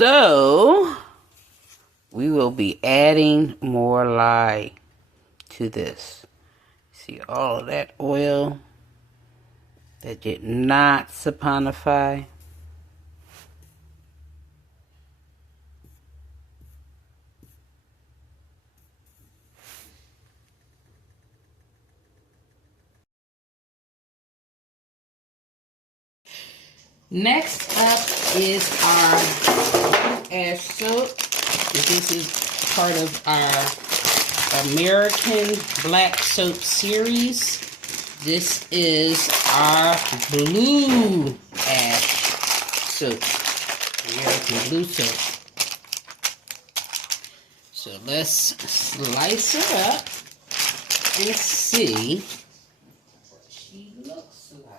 So we will be adding more lye to this. See all of that oil that did not saponify. Next up is our ash soap. This is part of our American Black Soap series. This is our blue ash soap. American blue soap. So let's slice her up and see what she looks like.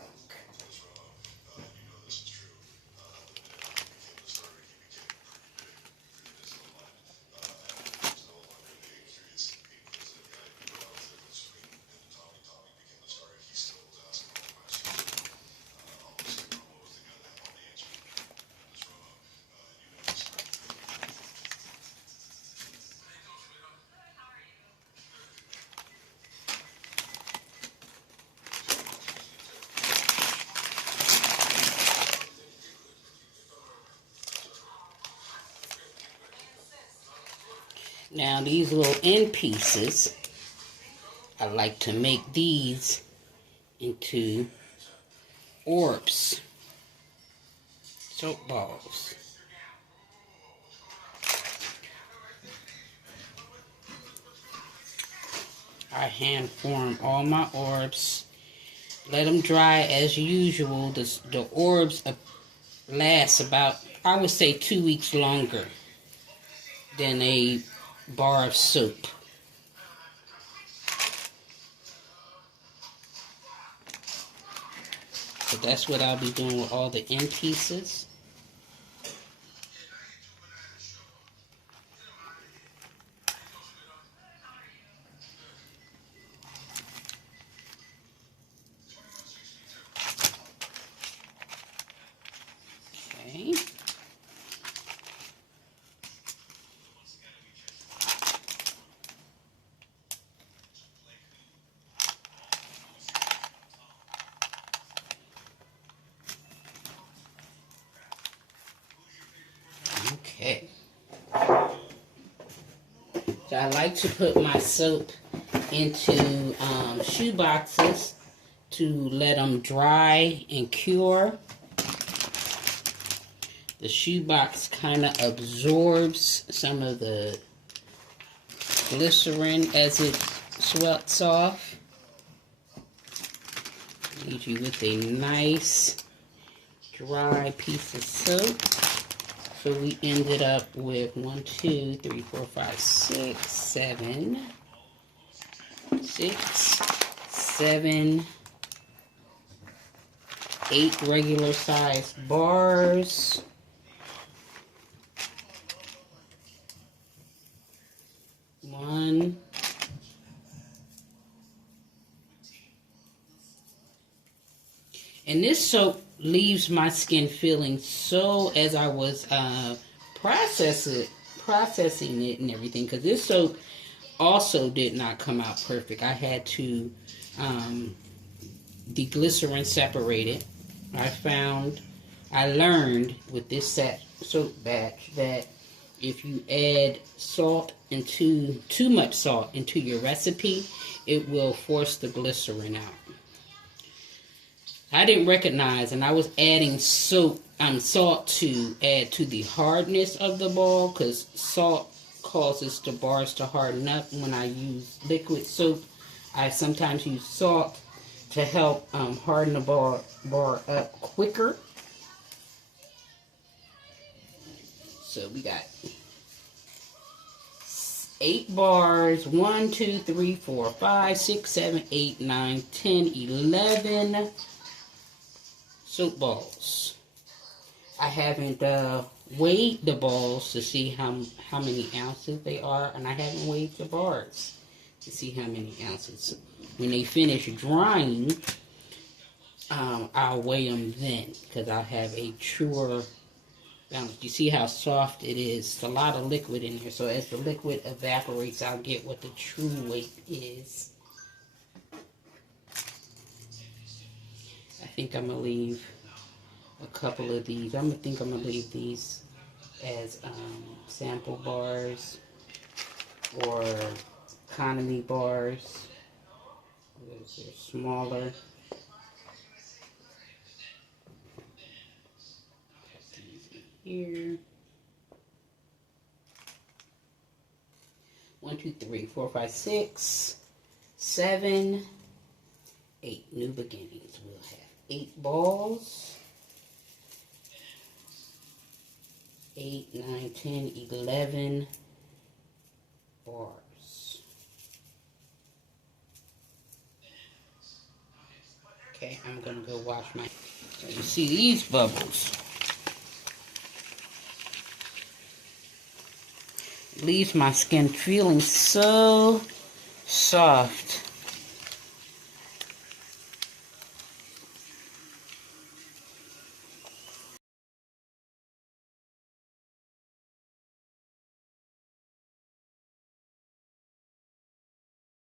Now these little end pieces, I like to make these into orbs, soap balls. I hand form all my orbs, let them dry as usual. The orbs last about, I would say, 2 weeks longer than a bar of soap. So that's what I'll be doing with all the end pieces. Okay. Okay. So I like to put my soap into shoe boxes to let them dry and cure. The shoe box kind of absorbs some of the glycerin as it sweats off. Leave you with a nice dry piece of soap. So we ended up with 1, 2, 3, 4, 5, 6, 7, 8 regular sized bars. One. And this soap leaves my skin feeling so, as I was processing it and everything, because this soap also did not come out perfect. I had to deglycerin separate it. I learned with this soap batch that if you add too much salt into your recipe, it will force the glycerin out. I didn't recognize, and I was adding salt to add to the hardness of the ball, because salt causes the bars to harden up. When I use liquid soap, I sometimes use salt to help harden the bar up quicker. So we got 8 bars, 1, 2, 3, 4, 5, 6, 7, 8, 9, 10, 11 soap balls. I haven't weighed the balls to see how many ounces they are, and I haven't weighed the bars to see how many ounces. When they finish drying, I'll weigh them then, because I'll have a truer balanced. You see how soft it is. It's a lot of liquid in here. So as the liquid evaporates, I'll get what the true weight is. I think I'm going to leave a couple of these. I'm going to leave these as sample bars or economy bars. They're smaller. Here. 1, 2, 3, 4, 5, 6, 7, 8. New beginnings. We'll have 8 balls. 8, 9, 10, 11 bars. Okay, I'm gonna go wash my. You see these bubbles? Leaves my skin feeling so soft.